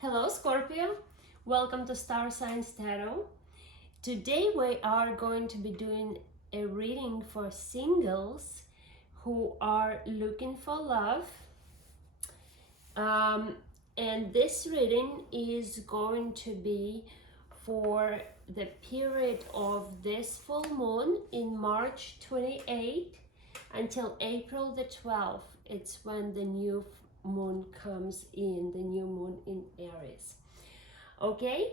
Hello Scorpio, welcome to Star Signs Tarot. Today we are going to be doing a reading for singles who are looking for love. And this reading is going to be for the period of this full moon in March 28th until April the 12th. It's when the new moon comes in, the new moon in Aries. Okay,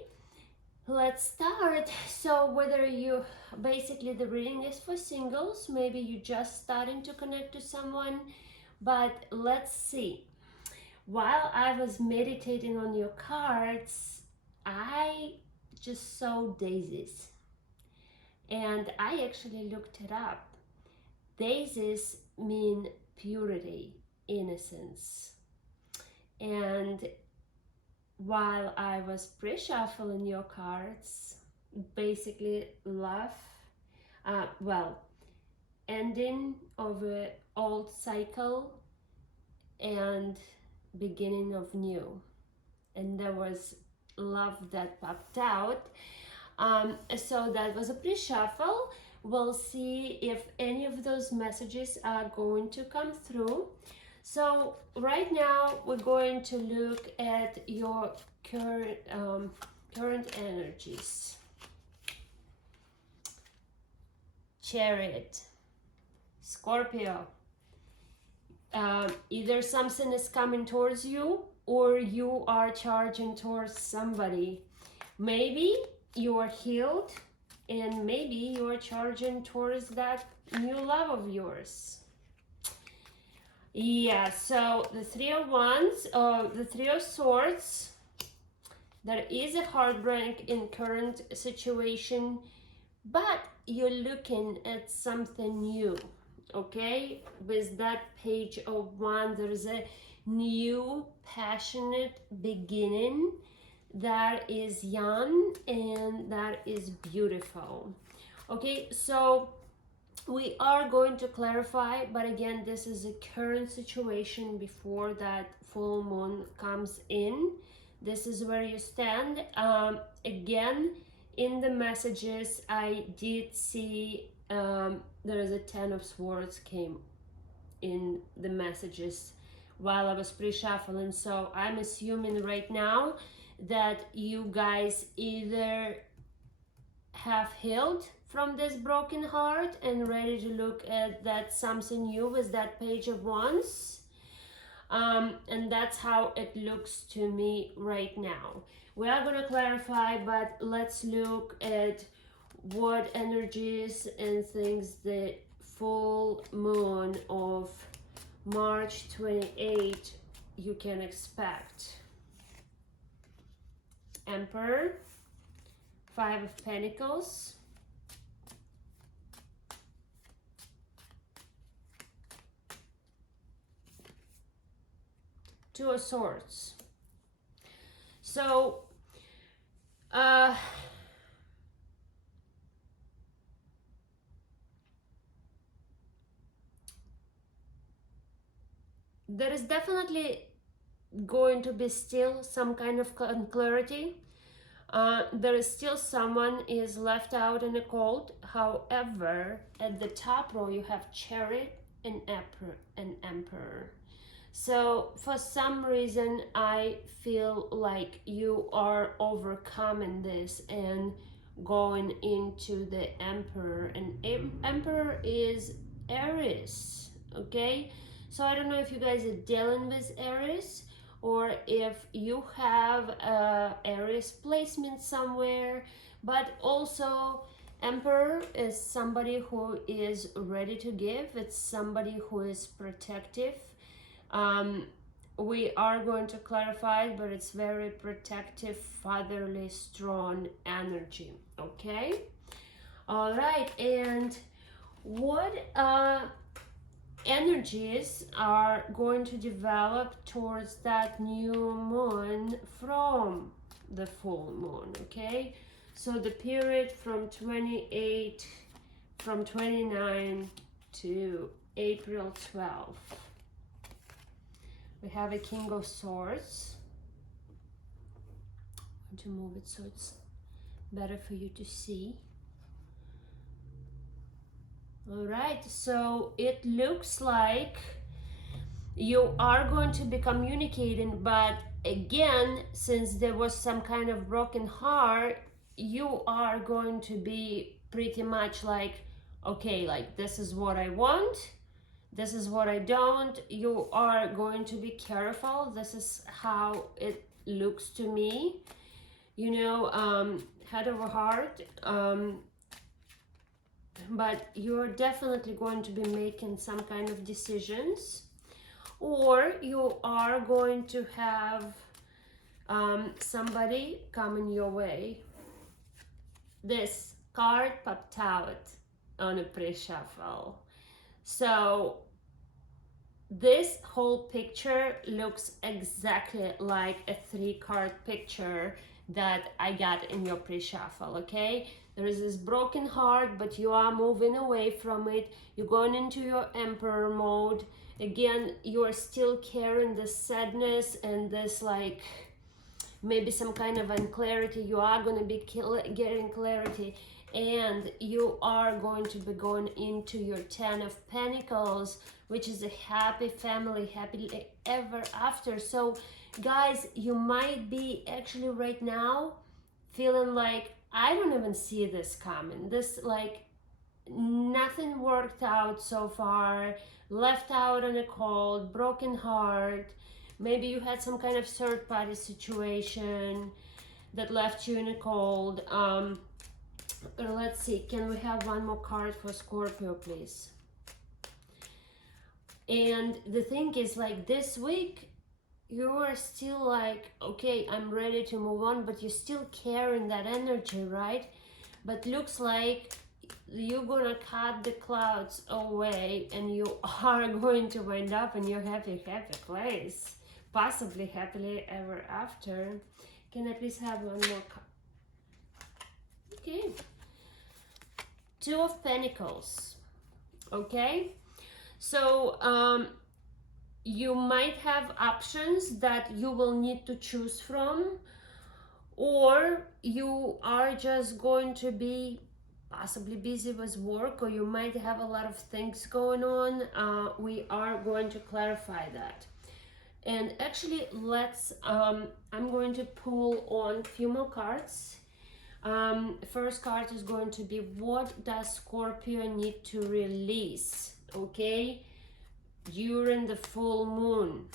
let's start. So whether you basically the reading is for singles, maybe you just starting to connect to someone, but let's see. While I was meditating on your cards, I just saw daisies, and I actually looked it up. Daisies mean purity, innocence. And while I was pre-shuffling your cards, basically love, ending of an old cycle and beginning of new. And there was love that popped out. So that was a pre-shuffle. We'll see if any of those messages are going to come through. So right now we're going to look at your current energies. Chariot, Scorpio. Either something is coming towards you or you are charging towards somebody. Maybe you are healed and maybe you are charging towards that new love of yours. Yeah, so the Three of Wands, the Three of Swords, there is a heartbreak in current situation, but you're looking at something new, okay? With that Page of Wands, there's a new, passionate beginning that is young and that is beautiful. Okay, so we are going to clarify, but again, this is a current situation before that full moon comes in. This is where you stand. Again, in the messages, I did see there is a Ten of Swords came in the messages while I was pre-shuffling. So I'm assuming right now that you guys either have healed from this broken heart and ready to look at that something new with that Page of Wands. And that's how it looks to me right now. We are going to clarify, but let's look at what energies and things the full moon of March 28 you can expect. Emperor, Five of Pentacles, Two of Swords. So, there is definitely going to be still some kind of clarity. There is still someone is left out in the cold. However, at the top row you have Chariot and Emperor. So for some reason I feel like you are overcoming this and going into the Emperor, and Emperor is Aries. Okay, so I don't know if you guys are dealing with Aries or if you have Aries placement somewhere, but also Emperor is somebody who is ready to give. It's somebody who is protective. We are going to clarify it, but it's very protective, fatherly, strong energy. Okay, all right. And what energies are going to develop towards that new moon from the full moon? Okay, so the period from 29 to April 12th. We have a King of Swords, going to move it so it's better for you to see. All right, so it looks like you are going to be communicating, but again, since there was some kind of broken heart, you are going to be pretty much like, okay, like this is what I want, this is what I don't. You are going to be careful. This is how it looks to me, you know, head over heart. But you're definitely going to be making some kind of decisions, or you are going to have somebody coming your way. This card popped out on a pre-shuffle. So this whole picture looks exactly like a 3-card picture that I got in your pre-shuffle, okay? There is this broken heart, but you are moving away from it. You're going into your emperor mode. Again, you are still carrying this sadness and this like maybe some kind of unclarity. You are going to be getting clarity, and you are going to be going into your 10 of Pentacles, which is a happy family, happy ever after. So guys, you might be actually right now feeling like, I don't even see this coming. This like nothing worked out so far, left out in a cold, broken heart. Maybe you had some kind of third party situation that left you in a cold. Let's see, can we have one more card for Scorpio, please? And the thing is, like, this week you are still like, okay, I'm ready to move on, but you're still carrying that energy, right? But looks like you're gonna cut the clouds away and you are going to wind up in your happy place, possibly happily ever after. Can I please have one more card? Okay, 2 of Pentacles. Okay, so you might have options that you will need to choose from, or you are just going to be possibly busy with work, or you might have a lot of things going on. We are going to clarify that. And actually, let's I'm going to pull on a few more cards. First card is going to be, what does Scorpio need to release, okay, during the full moon?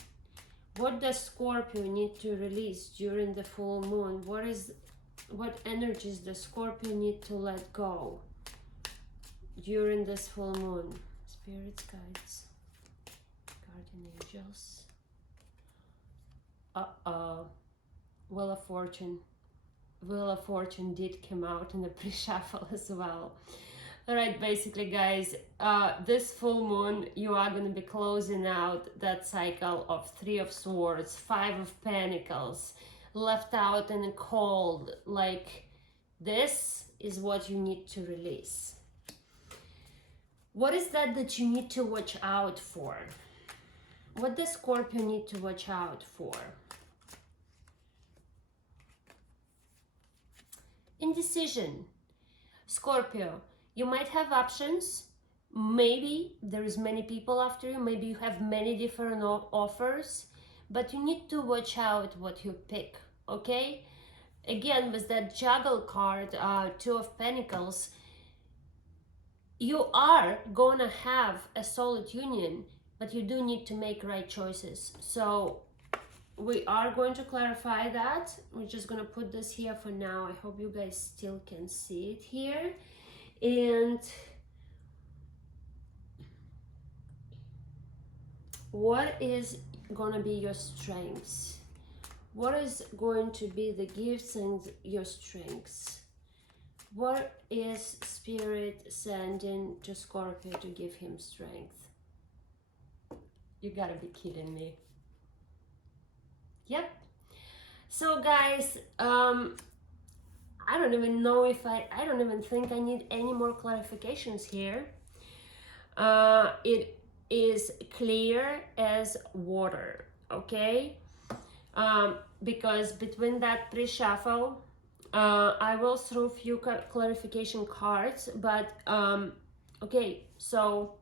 What does Scorpio need to release during the full moon? What energies does Scorpio need to let go during this full moon? Spirits, guides, guardian angels. Wheel of Fortune. Wheel of Fortune did come out in the pre-shuffle as well. All right, basically, guys, this full moon, you are going to be closing out that cycle of 3 of Swords, 5 of Pentacles, left out in the cold. Like, this is what you need to release. What is that you need to watch out for? What does Scorpio need to watch out for? Indecision. Scorpio, you might have options. Maybe there is many people after you. Maybe you have many different offers, but you need to watch out what you pick, okay? Again, with that juggle card, 2 of Pentacles, you are gonna have a solid union, but you do need to make right choices. So we are going to clarify that. We're just gonna put this here for now. I hope you guys still can see it here. And what is gonna be your strengths? What is going to be the gifts and your strengths? What is Spirit sending to Scorpio to give him strength? You gotta be kidding me. Yep. So guys, I don't even know if I don't even think I need any more clarifications here. It is clear as water, okay? because between that pre-shuffle, I will throw a few clarification cards, but okay, so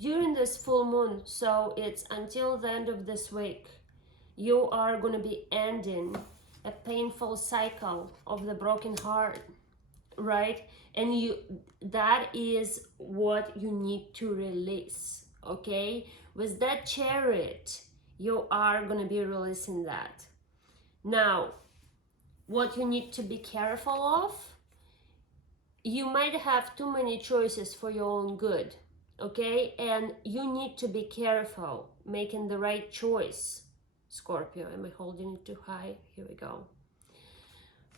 during this full moon, so it's until the end of this week, you are going to be ending a painful cycle of the broken heart, right? And that is what you need to release, okay? With that Chariot, you are going to be releasing that. Now, what you need to be careful of, you might have too many choices for your own good, okay? And you need to be careful making the right choice. Scorpio, am I holding it too high? Here we go.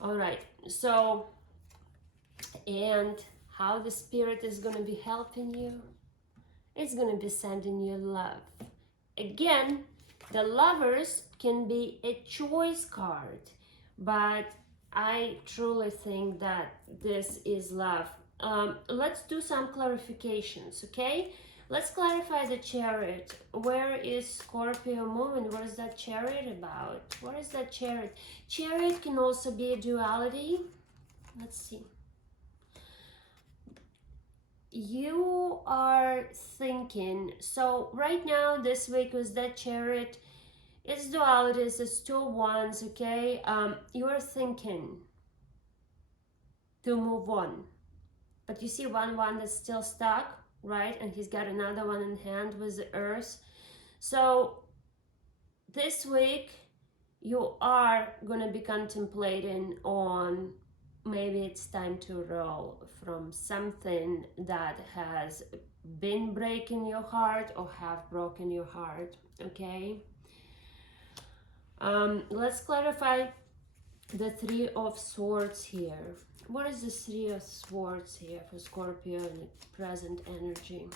All right, so, and how the Spirit is going to be helping you, it's going to be sending you love. Again, the Lovers can be a choice card, but I truly think that this is love. Let's do some clarifications, okay? Let's clarify the Chariot. Where is Scorpio moving? What is that Chariot about? What is that Chariot? Chariot can also be a duality. Let's see. You are thinking, so right now, this week with that Chariot, it's dualities, it's 2 wands, okay? You are thinking to move on, but you see one that's still stuck, right? And he's got another one in hand with the Earth. So this week you are going to be contemplating on maybe it's time to roll from something that has been breaking your heart or have broken your heart, okay? Let's clarify the 3 of Swords here. What is the 3 of Swords here for Scorpio in the present energy?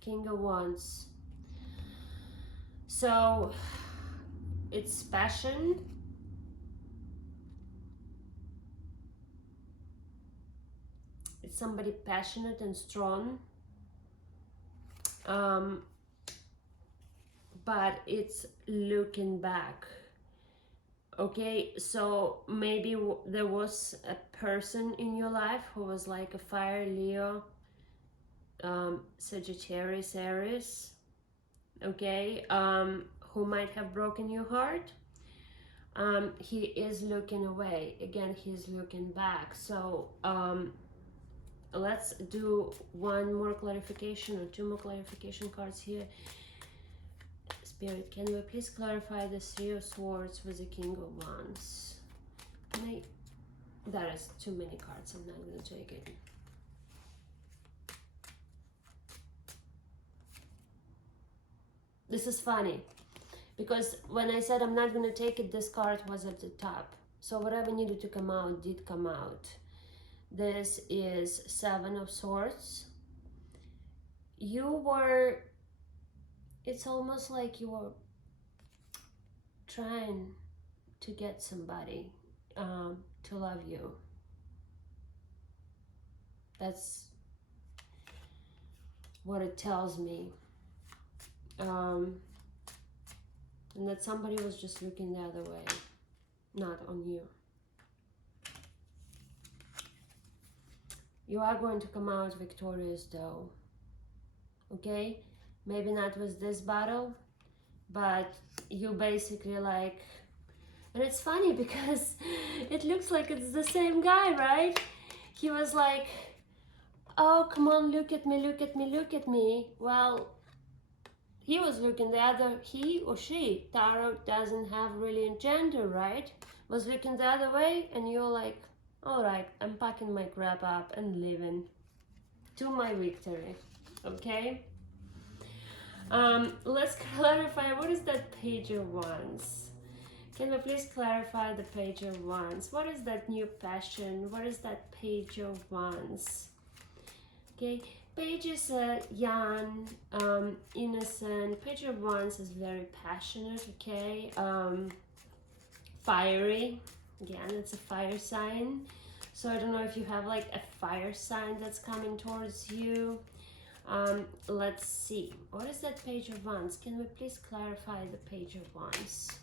King of Wands. So it's passion. It's somebody passionate and strong. But it's looking back. Okay, so maybe there was a person in your life who was like a fire, Leo, Sagittarius, Aries, okay, who might have broken your heart. He is looking away. Again, he's looking back. So let's do 1 more clarification or 2 more clarification cards here. Spirit, can we please clarify the 3 of Swords with the King of Wands? That is too many cards. I'm not going to take it. This is funny because when I said I'm not going to take it, this card was at the top. So whatever needed to come out did come out. This is 7 of Swords. It's almost like you were trying to get somebody to love you. That's what it tells me. And that somebody was just looking the other way, not on you. You are going to come out victorious though, okay? Maybe not with this battle, but you basically like, and it's funny because it looks like it's the same guy, right? He was like, oh, come on, look at me, look at me, look at me. Well, he was looking the other, he or she, tarot doesn't have really a gender, right? Was looking the other way, and you're like, all right, I'm packing my crap up and leaving to my victory, okay? Let's clarify, what is that Page of Wands? Can we please clarify the Page of Wands? What is that new passion? What is that Page of Wands? Okay, Page is young, innocent. Page of Wands is very passionate, okay? Fiery. Again, it's a fire sign. So I don't know if you have like a fire sign that's coming towards you. Let's see. What is that Page of Wands? Can we please clarify the Page of Wands?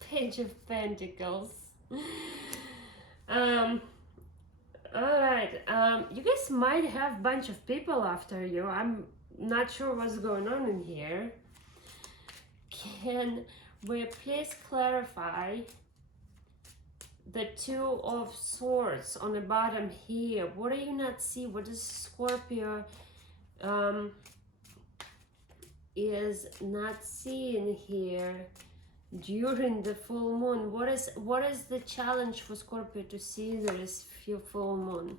Page of Pentacles. All right. You guys might have a bunch of people after you. I'm not sure what's going on in here. Can we please clarify the Two of Swords on the bottom here? What do you not see? What is Scorpio is not seeing here during the full moon? What is the challenge for Scorpio to see this full moon?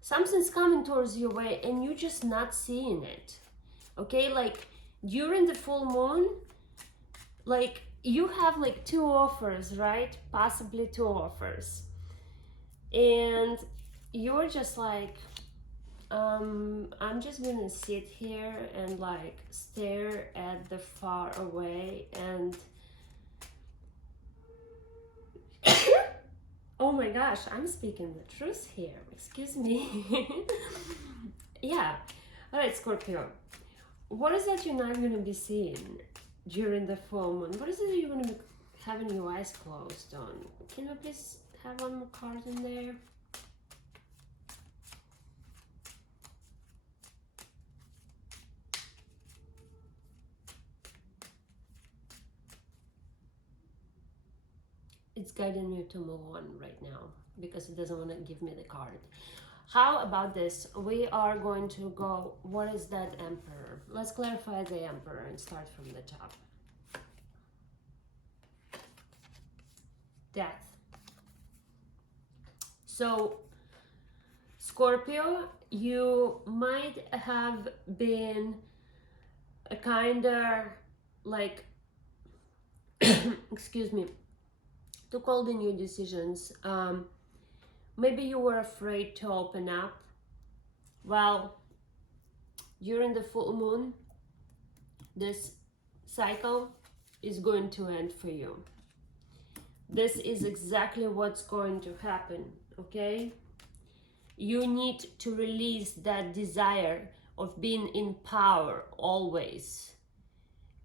Something's coming towards your way and you're just not seeing it. Okay, like during the full moon, like you have like two offers, right? Possibly two offers. And you're just like, I'm just gonna sit here and like stare at the far away and oh my gosh, I'm speaking the truth here, excuse me. Yeah, all right, Scorpio, what is that you're not gonna be seeing during the full moon? What is it that you're gonna be having your eyes closed on? Can we please have one more card in there? It's guiding me to move on right now because it doesn't want to give me the card. How about this? We are going to go, what is that Emperor? Let's clarify the Emperor and start from the top. Death. So, Scorpio, you might have been a kind of like, excuse me, took all the new decisions. Maybe you were afraid to open up. Well, during the full moon, this cycle is going to end for you. This is exactly what's going to happen, okay? You need to release that desire of being in power always.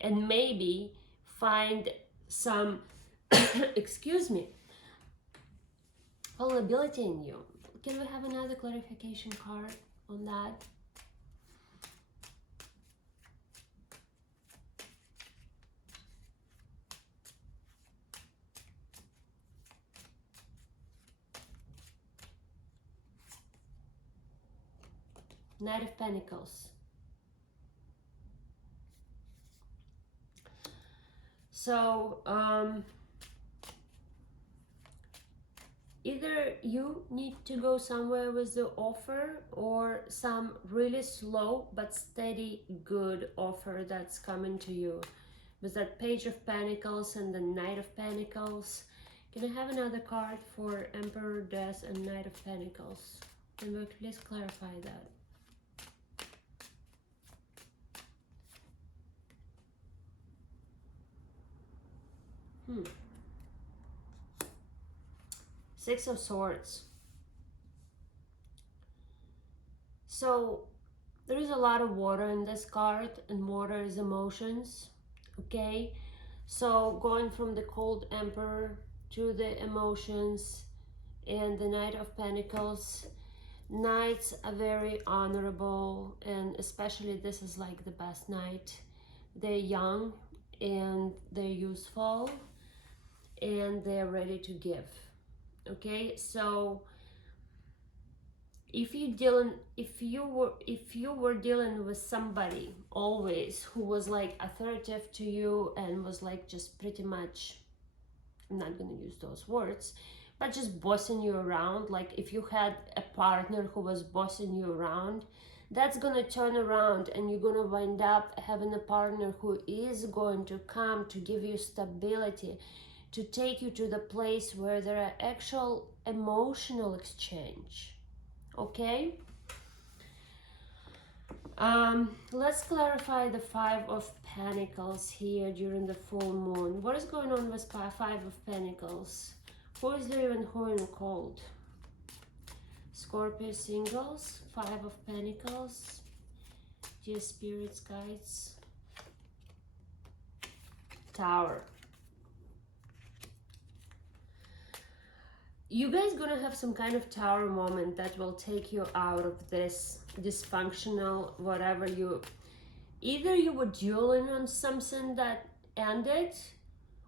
And maybe find some, excuse me, vulnerability in you. Can we have another clarification card on that? Knight of Pentacles. So, either you need to go somewhere with the offer or some really slow but steady good offer that's coming to you. With that Page of Pentacles and the Knight of Pentacles. Can I have another card for Emperor, Death, and Knight of Pentacles? Can we please clarify that? Six of Swords. So there is a lot of water in this card, and water is emotions, okay? So going from the cold Emperor to the emotions and the Knight of Pentacles. Knights are very honorable, and especially this is like the best knight. They're young and they're useful and they're ready to give. Okay, so if you were dealing with somebody always who was like authoritative to you and was like just pretty much, I'm not gonna use those words, but just bossing you around, like if you had a partner who was bossing you around, that's gonna turn around and you're gonna wind up having a partner who is going to come to give you stability, to take you to the place where there are actual emotional exchange. Okay? Let's clarify the Five of Pentacles here during the full moon. What is going on with Five of Pentacles? Who is leaving who in cold? Scorpio singles, Five of Pentacles, dear spirits, guides, Tower. You guys gonna have some kind of Tower moment that will take you out of this dysfunctional whatever you, either you were dueling on something that ended,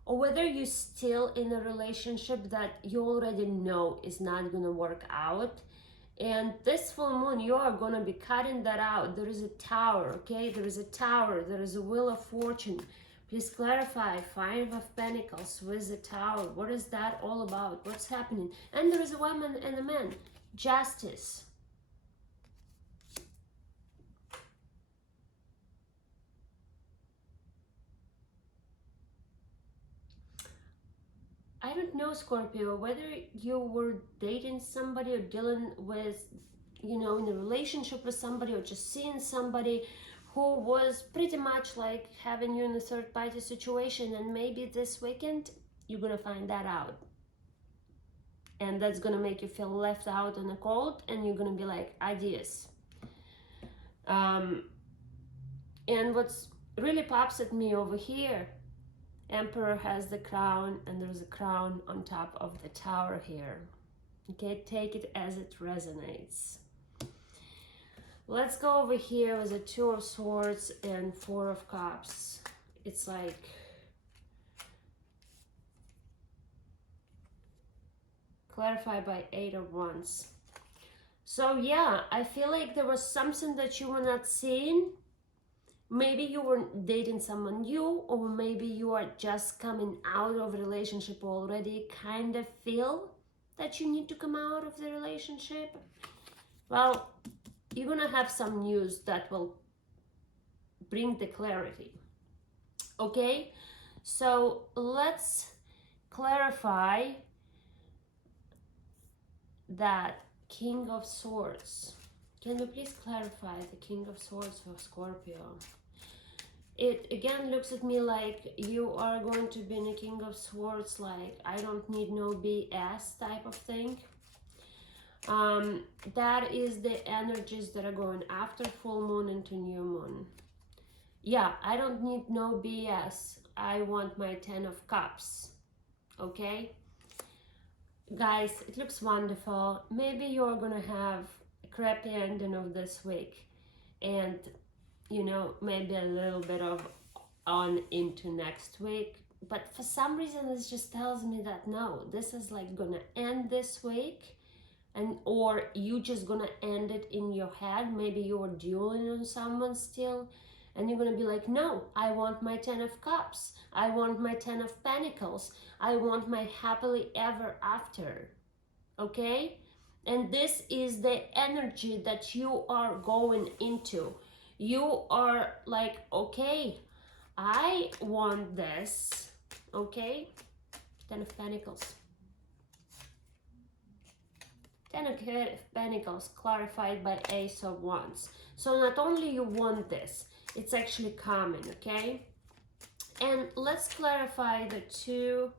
or whether you're still in a relationship that you already know is not gonna work out. And this full moon, you are gonna be cutting that out. There is a Tower, okay? There is a Tower, there is a Wheel of Fortune. Please clarify, Five of Pentacles with the Tower. What is that all about? What's happening? And there is a woman and a man. Justice. I don't know, Scorpio, whether you were dating somebody or dealing with, you know, in a relationship with somebody, or just seeing somebody who was pretty much like having you in a third party situation, and maybe this weekend you're gonna find that out. And that's gonna make you feel left out in the cold, and you're gonna be like, ideas. And what's really pops at me over here, Emperor has the crown, and there's a crown on top of the Tower here. Okay, take it as it resonates. Let's go over here with the Two of Swords and Four of Cups. It's like clarified by Eight of Wands. So yeah, I feel like there was something that you were not seeing. Maybe you were dating someone new, or maybe you are just coming out of a relationship already, kind of feel that you need to come out of the relationship. Well, you're gonna have some news that will bring the clarity. Okay, so let's clarify that King of Swords. Can you please clarify the King of Swords for Scorpio? It again looks at me like you are going to be in a King of Swords, like I don't need no BS type of thing. That is the energies that are going after full moon into new moon. Yeah, I don't need no BS. I want my 10 of Cups. Okay? Guys, it looks wonderful. Maybe you're gonna have a crappy ending of this week, and you know, maybe a little bit of on into next week. But for some reason, it just tells me that no, this is like gonna end this week, and or you just gonna end it in your head. Maybe you're dueling on someone still, and you're gonna be like, no, I want my 10 of Cups. I want my 10 of Pentacles. I want my happily ever after. Okay? And this is the energy that you are going into. You are like, okay, I want this. Okay? 10 of Pentacles. 10 of Pentacles clarified by Ace of Wands. So not only you want this, it's actually coming, okay? And let's clarify the two.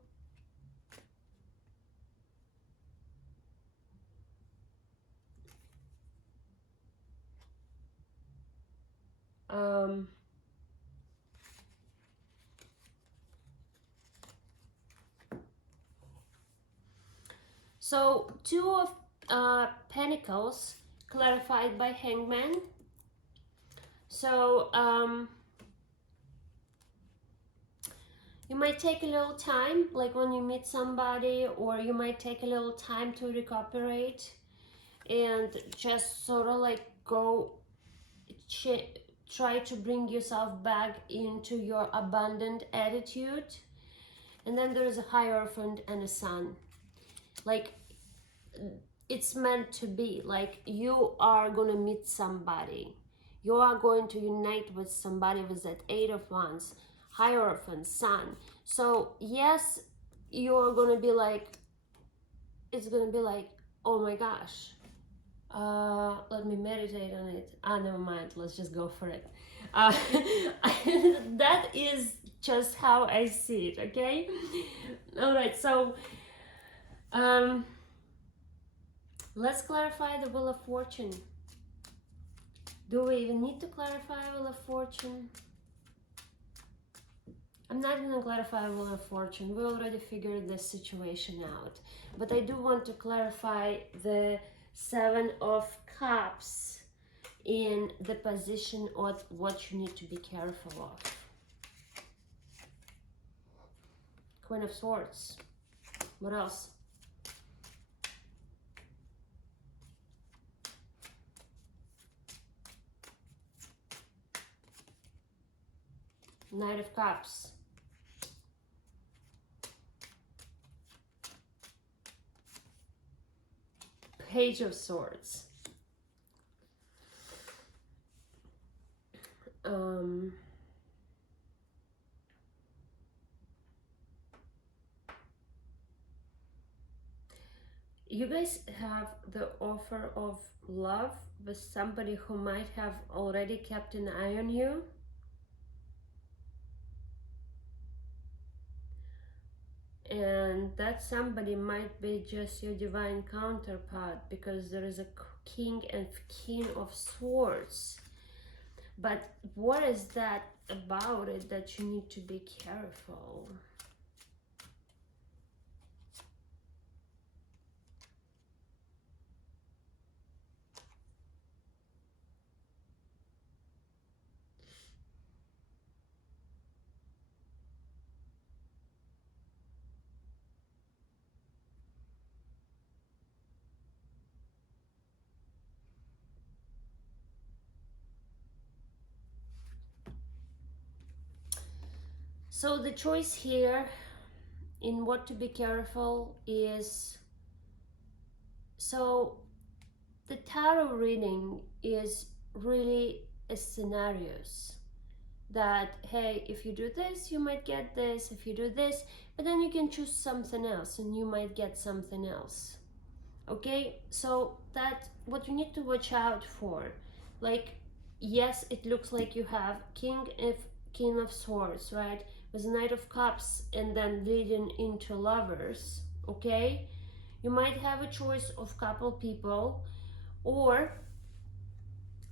So Two of Pentacles clarified by Hangman. So you might take a little time, like when you meet somebody, or you might take a little time to recuperate and just sort of like go try to bring yourself back into your abundant attitude. And then there's a Hierophant and a Sun. Like, it's meant to be. Like, you are gonna meet somebody. You are going to unite with somebody with that Eight of Wands, Hierophant, Sun. So yes, you're gonna be like, it's gonna be like, oh my gosh, Let me meditate on it. Never mind. Let's just go for it. That is just how I see it. Okay. All right. So, let's clarify the Wheel of Fortune. Do we even need to clarify Wheel of Fortune? I'm not going to clarify Wheel of Fortune. We already figured this situation out. But I do want to clarify the Seven of Cups in the position of what you need to be careful of. Queen of Swords. What else? Knight of Cups. Page of Swords. You guys have the offer of love with somebody who might have already kept an eye on you. And that somebody might be just your divine counterpart, because there is a king and king of swords. But what is that about it that you need to be careful? So the choice here in what to be careful is, so the tarot reading is really a scenarios that, hey, if you do this, you might get this, if you do this, but then you can choose something else and you might get something else. Okay, so that's what you need to watch out for. Like, yes, it looks like you have King of Swords, right, with Knight of Cups, and then leading into Lovers. Okay, you might have a choice of couple people, or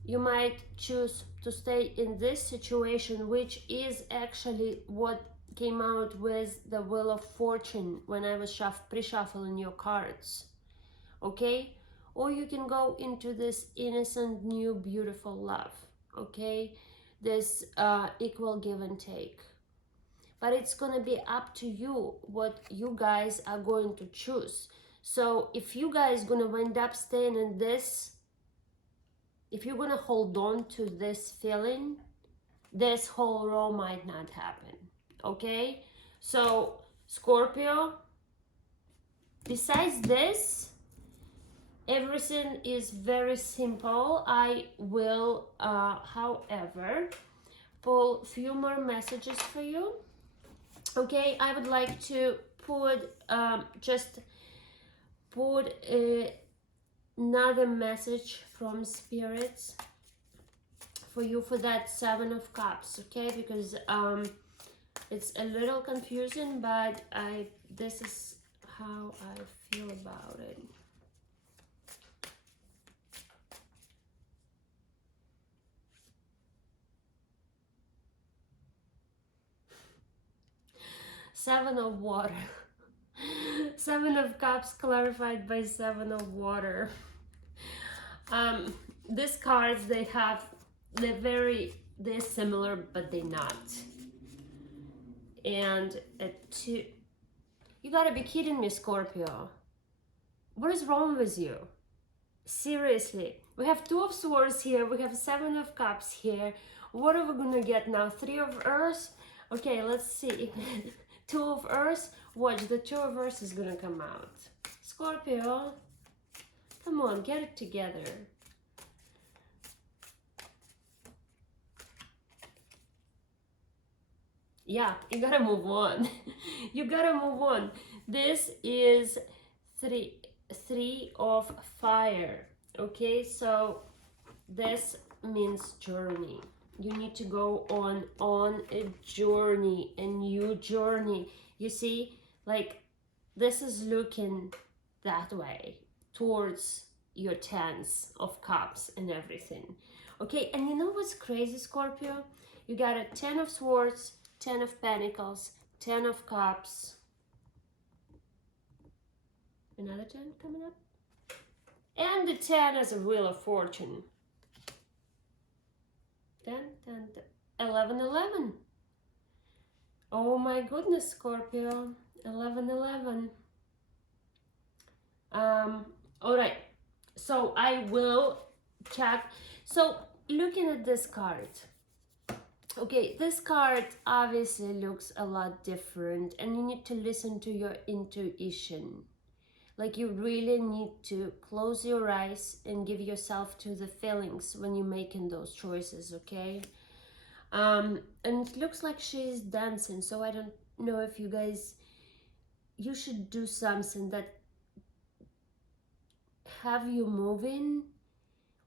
you might choose to stay in this situation, which is actually what came out with the Wheel of Fortune when I was pre-shuffling your cards. Okay, or you can go into this innocent, new, beautiful love. Okay, this equal give and take. But it's gonna be up to you what you guys are going to choose. So if you guys gonna wind up staying in this, if you're gonna hold on to this feeling, this whole row might not happen. Okay, so Scorpio, besides this, everything is very simple. I will, however, pull a few more messages for you. Okay, I would like to put, just put another message from spirits for you for that Seven of Cups, okay? Because it's a little confusing, but this is how I feel about it. Seven of Water. Seven of Cups clarified by Seven of Water. These cards, they're similar, but they're not. And you gotta be kidding me, Scorpio. What is wrong with you? Seriously, we have Two of Swords here, we have Seven of Cups here. What are we gonna get now? Three of Earth? Okay, let's see. Two of Earth. Watch, the Two of Earth is gonna come out. Scorpio, come on, get it together. Yeah, you gotta move on. You gotta move on. This is three of Fire. Okay, so this means journey. You need to go on a journey, a new journey. You see, like this is looking that way towards your tens of cups and everything. Okay, and you know what's crazy, Scorpio? You got a 10 of swords, 10 of pentacles, 10 of cups, another 10 coming up, and the 10 as a wheel of fortune. 10, 10, 10, 11, 11. Oh my goodness, Scorpio. 11, 11. All right. So I will check. So looking at this card. Okay, this card obviously looks a lot different, and you need to listen to your intuition. Like you really need to close your eyes and give yourself to the feelings when you're making those choices, okay? And it looks like she's dancing, so I don't know if you guys, you should do something that have you moving,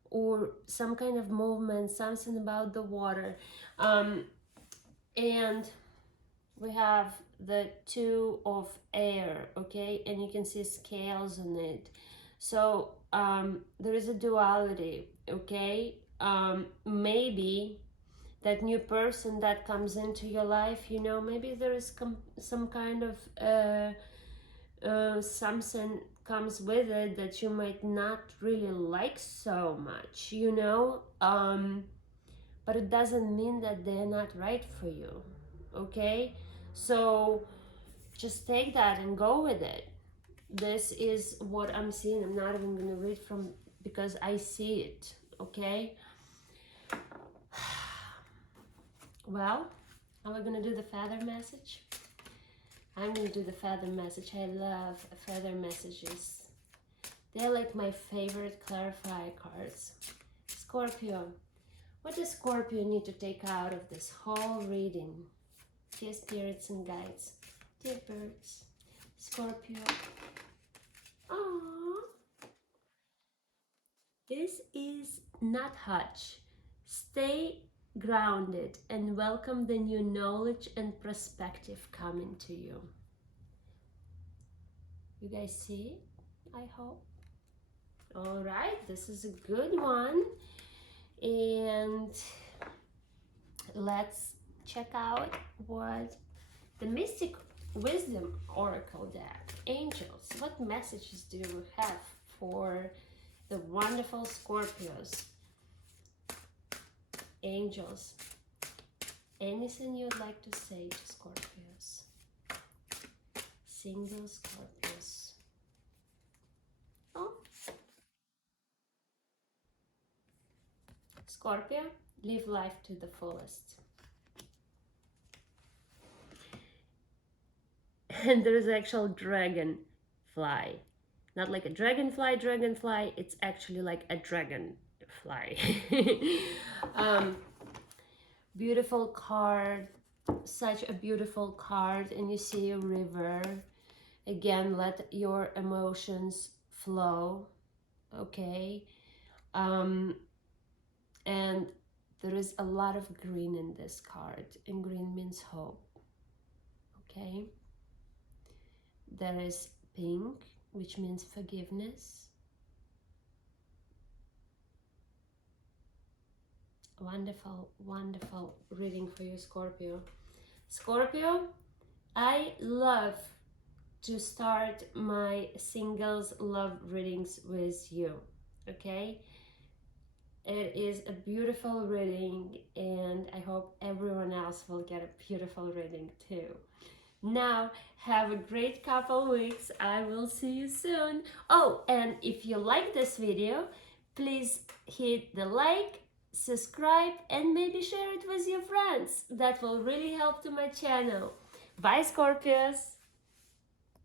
or some kind of movement, something about the water. And we have the 2 of air, okay, and you can see scales on it. So there is a duality, okay. Maybe that new person that comes into your life, you know, maybe there is some kind of something comes with it that you might not really like so much, you know, but it doesn't mean that they're not right for you, okay? So just take that and go with it. This is what I'm seeing. I'm not even going to read from, because I see it, okay? Well, are we going to do the feather message? I'm going to do the feather message. I love feather messages. They're like my favorite clarify cards. Scorpio. What does Scorpio need to take out of this whole reading? Dear spirits and guides. Dear birds. Scorpio. Aww. This is not Hutch. Stay grounded and welcome the new knowledge and perspective coming to you. You guys see it? I hope. All right, this is a good one. And let's check out what the Mystic Wisdom Oracle deck, Angels, what messages do you have for the wonderful Scorpios? Angels, anything you'd like to say to Scorpios? Single Scorpios. Oh. Scorpio, live life to the fullest. And there's actual dragonfly. Not like a dragonfly, it's actually like a dragonfly. Beautiful card, such a beautiful card, and you see a river. Again, let your emotions flow, okay? And there is a lot of green in this card, and green means hope, okay? There is pink, which means forgiveness. Wonderful, wonderful reading for you, Scorpio. Scorpio, I love to start my singles love readings with you, okay? It is a beautiful reading, and I hope everyone else will get a beautiful reading too. Now, have a great couple weeks. I will see you soon. Oh, and if you like this video, please hit the like, subscribe, and maybe share it with your friends. That will really help to my channel. Bye, Scorpios!